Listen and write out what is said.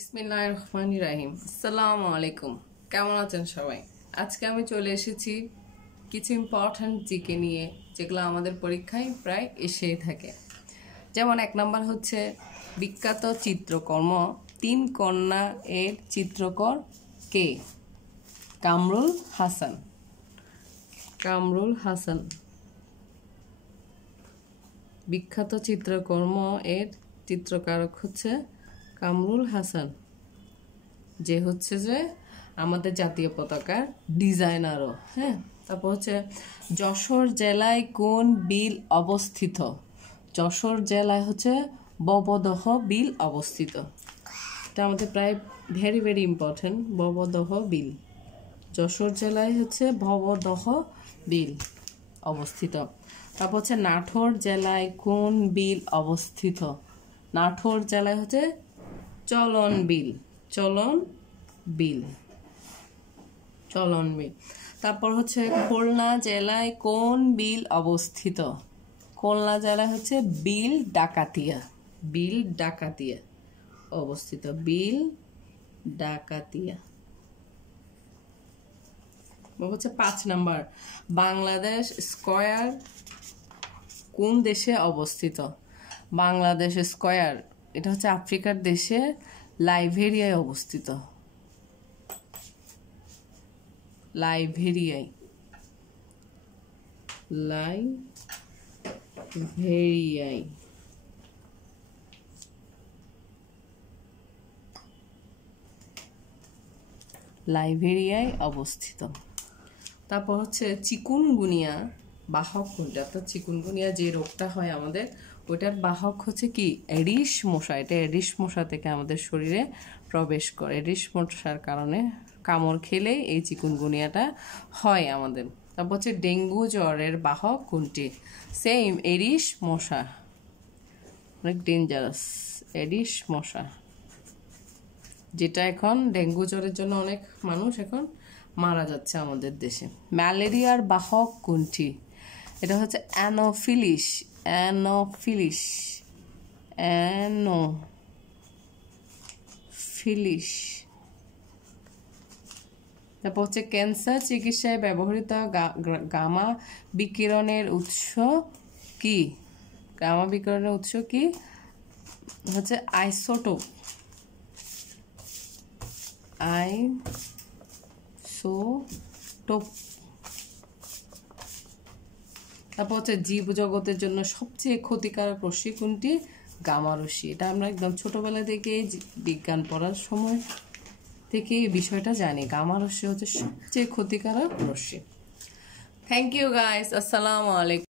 বিসমিল্লাহির রহমানির রহিম। আসসালামু আলাইকুম। কেমন আছেন সবাই? আজকে আমি চলে এসেছি কিছু ইম্পর্ট্যান্ট জিকে নিয়ে, যেগুলো আমাদের পরীক্ষায় প্রায় এসেই থাকে। যেমন 1 নম্বর হচ্ছে বিখ্যাত চিত্রকর্ম 3 কন্যা এর চিত্রকর কে? কামরুল হাসান। কামরুল হাসান বিখ্যাত চিত্রকর্ম এর চিত্রকারক হচ্ছে কামরুল হাসান, যে হচ্ছে যে আমাদের জাতীয় পতাকার ডিজাইনারও। হ্যাঁ, তারপর হচ্ছে যশোর জেলায় কোন বিল অবস্থিত? যশোর জেলায় হচ্ছে ভবদহ বিল অবস্থিত। এটা আমাদের প্রায় ভেরি ভেরি ইম্পর্টেন্ট। ভবদহ বিল, যশোর জেলায় হচ্ছে ভবদহ বিল অবস্থিত। তারপর হচ্ছে নাটোর জেলায় কোন বিল অবস্থিত? নাটোর জেলায় হচ্ছে চলন বিল। চলন বিল, চলন বিল। তারপর হচ্ছে খুলনা জেলায় কোন বিল অবস্থিত? খুলনা জেলায় হচ্ছে বিল ডাকাতিয়া। বিল ডাকাতিয়া অবস্থিত। বিল ডাকাতিয়া হচ্ছে 5 নাম্বার। বাংলাদেশ স্কয়ার কোন দেশে অবস্থিত? বাংলাদেশ স্কয়ার এটা হচ্ছে আফ্রিকার দেশে লাইবেরিয়ায় অবস্থিত। লাইবেরিয়ায়, লাইবেরিয়ায়। লাইবেরিয়ায় অবস্থিত। তারপর হচ্ছে চিকুনগুনিয়া বাহক কোনটা? অর্থাৎ চিকুনগুনিয়া যে রোগটা হয় আমাদের, ওইটার বাহক হচ্ছে কি? এডিস মশা। এটা এডিস মশা থেকে আমাদের শরীরে প্রবেশ করে। এডিস মশার কারণে কামড় খেলে এই চিকুনগুনিয়াটা হয় আমাদের। তারপর হচ্ছে ডেঙ্গু জ্বরের বাহক কোনটি? সেম এডিস মশা, অনেক ডেঞ্জারাস এডিস মশা, যেটা এখন ডেঙ্গু জ্বরের জন্য অনেক মানুষ এখন মারা যাচ্ছে আমাদের দেশে। ম্যালেরিয়ার বাহক কোনটি? এটা হচ্ছে অ্যানোফিলিস। Anopheles, Anopheles. তারপর হচ্ছে ক্যান্সার চিকিৎসায় ব্যবহৃত গামা বিকিরণের উৎস কি? গামা বিকিরণের উৎস কি? হচ্ছে আইসোটোপ। আইসোটোপ। তারপর হচ্ছে জীব জগতের জন্য সবচেয়ে ক্ষতিকারক রশ্মি কোনটি? গামা রশ্মি। এটা আমরা একদম ছোটবেলা থেকে বিজ্ঞান পড়ার সময় থেকে এই বিষয়টা জানি। গামা রশ্মি হচ্ছে সবচেয়ে ক্ষতিকারক রশ্মি। Thank you guys. আসসালামু আলাইকুম।